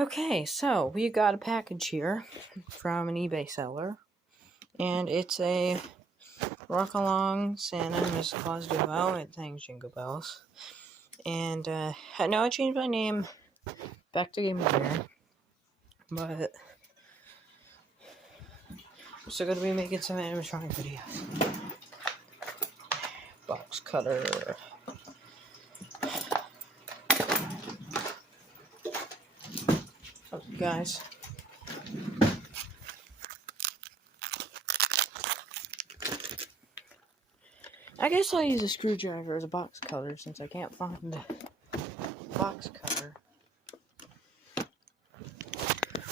Okay, so we got a package here from an eBay seller, and it's a Rock Along Santa and Mrs. Claus duo. It thanks Jingle Bells. And I know I changed my name back to Game Bear, but I'm still going to be making some animatronic videos. Box cutter. Okay, guys. I guess I'll use a screwdriver as a box cutter since I can't find the box cutter.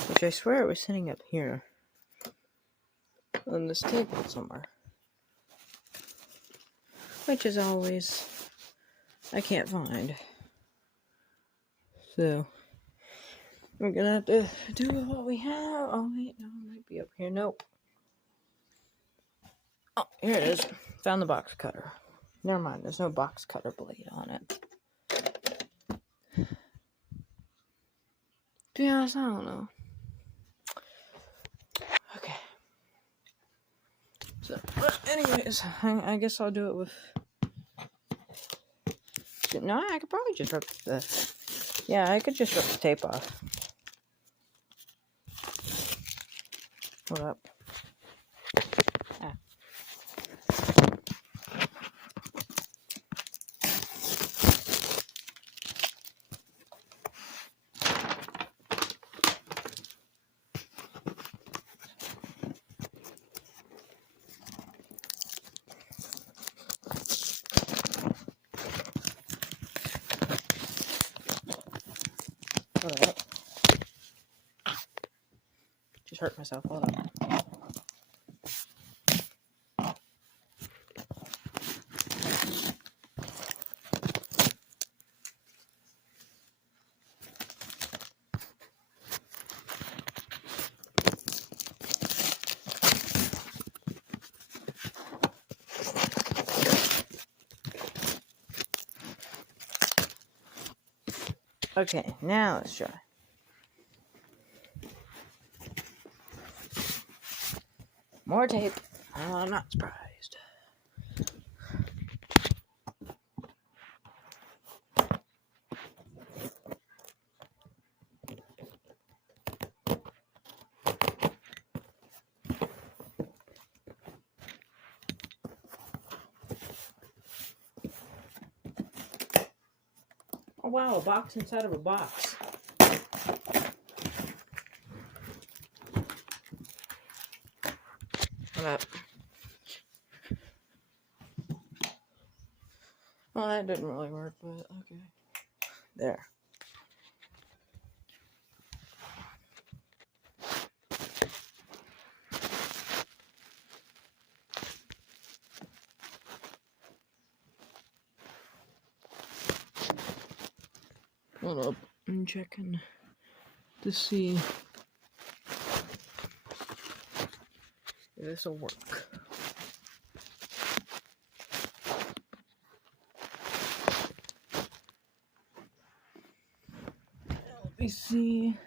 Which I swear it was sitting up here on this table somewhere. Which is always I can't find. So we're gonna have to do what we have. Oh wait, no, it might be up here. Nope. Oh, here it is. Found the box cutter. Never mind, there's no box cutter blade on it. To be honest, I don't know. Okay. So, anyways, I guess I'll do it with. No, I could probably just rip the. Yeah, I could just rip the tape off. Hold up. Ah. Hold up. Just hurt myself. Hold up. Okay, now let's try. More tape. Oh, I'm not surprised. Oh wow, a box inside of a box. Hold up. Well, that didn't really work, but okay. There. Hold up. I'm checking to see if this will work. Let me see.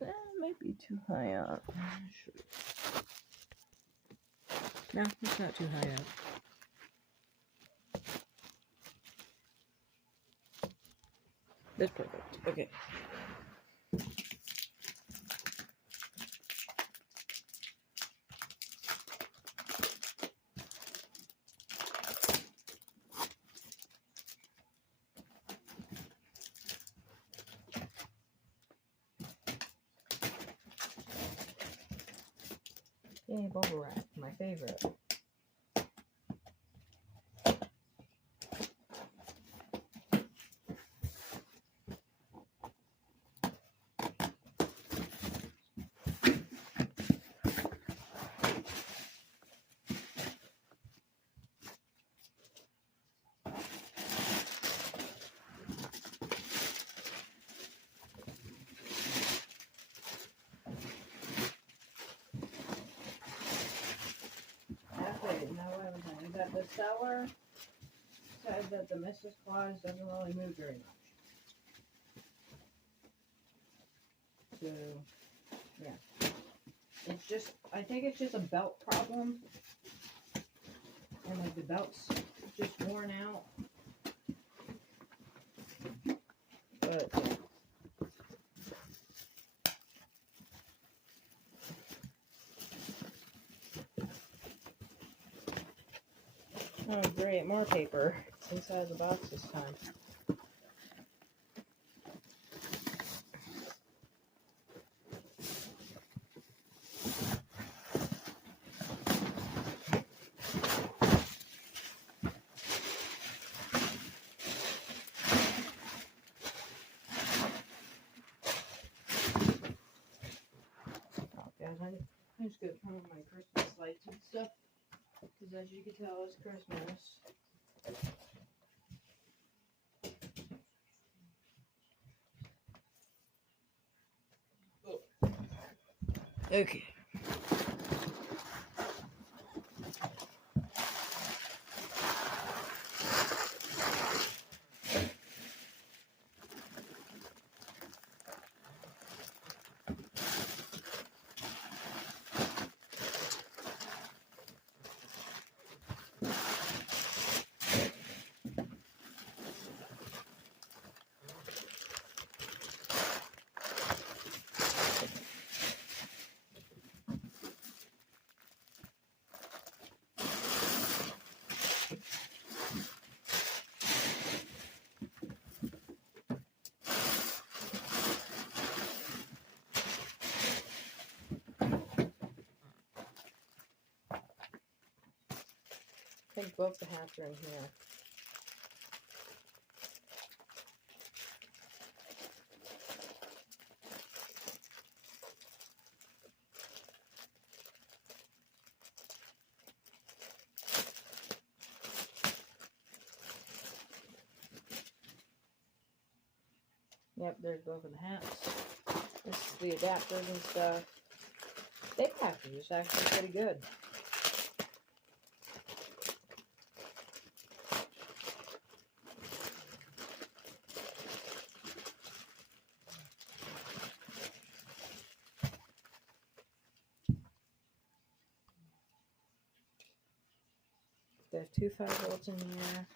That might be too high up. No, it's not too high up. That's perfect. Okay. Yay, bubble wrap, my favorite. That the seller said that the Mrs. Claus doesn't really move very much. So, yeah. It's just, I think it's just a belt problem. And like the belt's just worn out. But, yeah. Oh great, more paper. It's inside the box this time. Oh guys, I just got some of my Christmas lights and stuff. Because as you can tell, it's Christmas. Okay. I think both the hats are in here. Yep, there's both of the hats. This is the adapters and stuff. They package is actually pretty good. There's two 5 volts in here.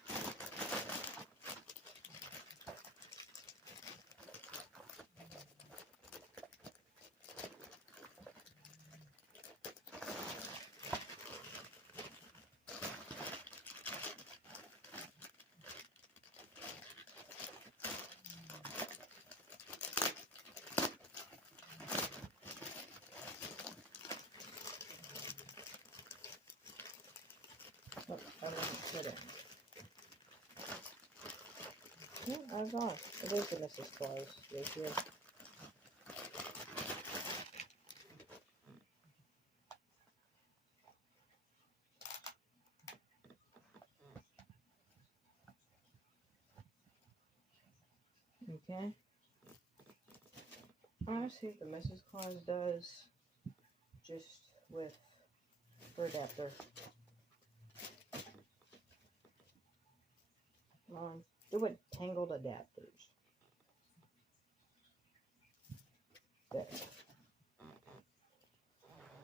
Oh, I didn't fit it. Yeah, I was off. It is the Mrs. Claus right here. Okay. I want to see if the Mrs. Claus does just with her adapter. Come on, do it tangled adapters. There.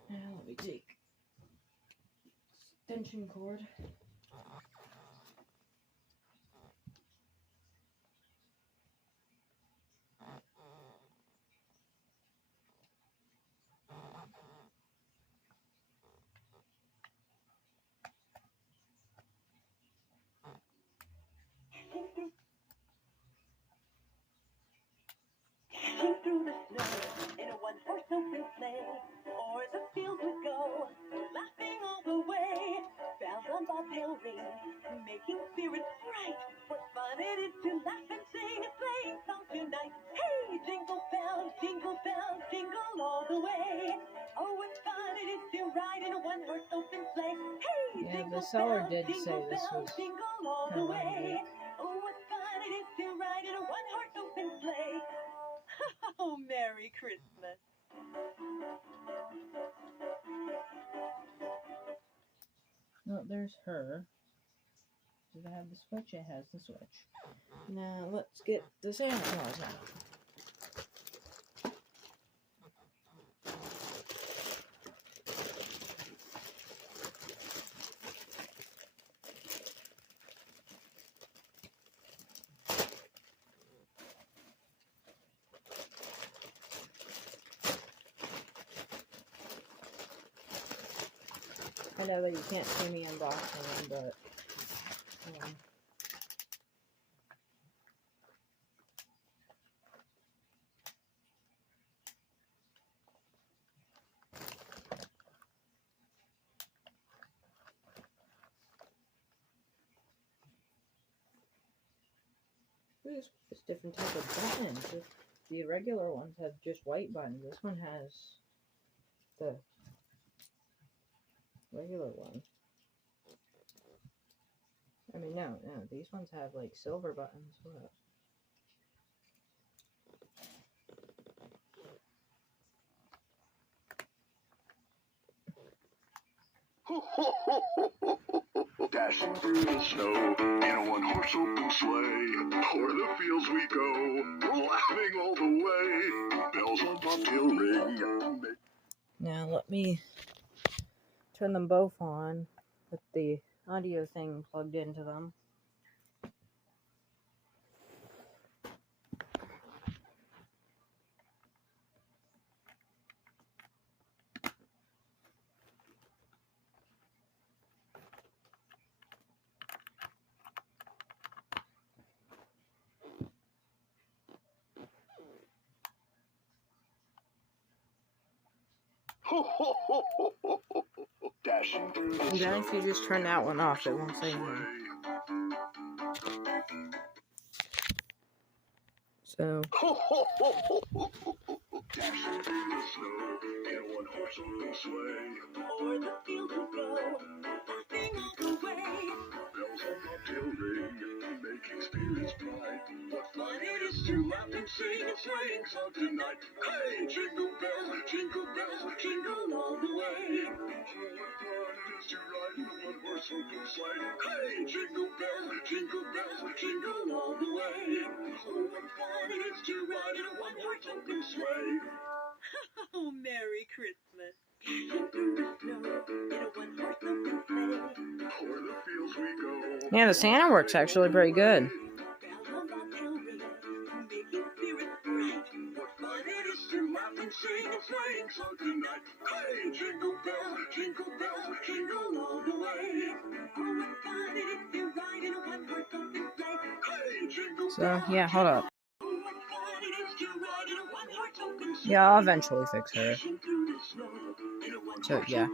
Now let me take extension cord. Through the snow in a one-horse open sleigh, o'er the fields we go, laughing all the way. Bells on bobtail ring, making spirits bright. What fun it is to laugh and sing a sleighing song tonight! Hey, jingle bells, jingle all the way. Oh, what fun it is to ride in a one-horse open sleigh! Hey, Yeah, jingle the seller bells, did say jingle this bells, was jingle all the way. Oh, what fun it is to ride in a one-horse open sleigh! Oh, Merry Christmas. Oh, there's her. Does it have the switch? It has the switch. Now let's get the Santa Claus out. know that you can't see me unboxing them, but there's different type of buttons. The regular ones have just white buttons. This one has the regular one. I mean, no, these ones have like silver buttons. What? Dashing through the snow in a one-horse open sleigh. O'er the fields we go, laughing all the way. Bells on bobtail ring. Now let me turn them both on with the audio thing plugged into them. Dashing through the And then if you just turn that one off, it won't say anything. So dashing through the snow in a one-horse open sleigh. O'er the fields we go, laughing all the way. Bells on bobtail ring, making spirits bright. What fun it is to laugh and sing a sleighing song tonight. Hey, jingle bells, jingle all the way. Oh, what fun it is to ride in a one-horse open sleigh. Hey, jingle bells, jingle all the way. Oh, what fun it is to ride in a one-horse open sleigh. Oh, Merry Christmas. Through the snow in a one-horse open sleigh. O'er the fields we go. yeah, the Santa works actually pretty good. Bells on bobtail ring, making spirits bright. What fun it is to laugh and sing a sleighing song tonight. Hey, jingle bells, jingle all the way. Oh, what fun it is to ride in a one-horse open sleigh. Hey, jingle So yeah, hold up. oh, what fun it is to ride in a one-horse open sleigh. Yeah, I'll eventually fix her. Dashing through the snow in a So one-horse yeah.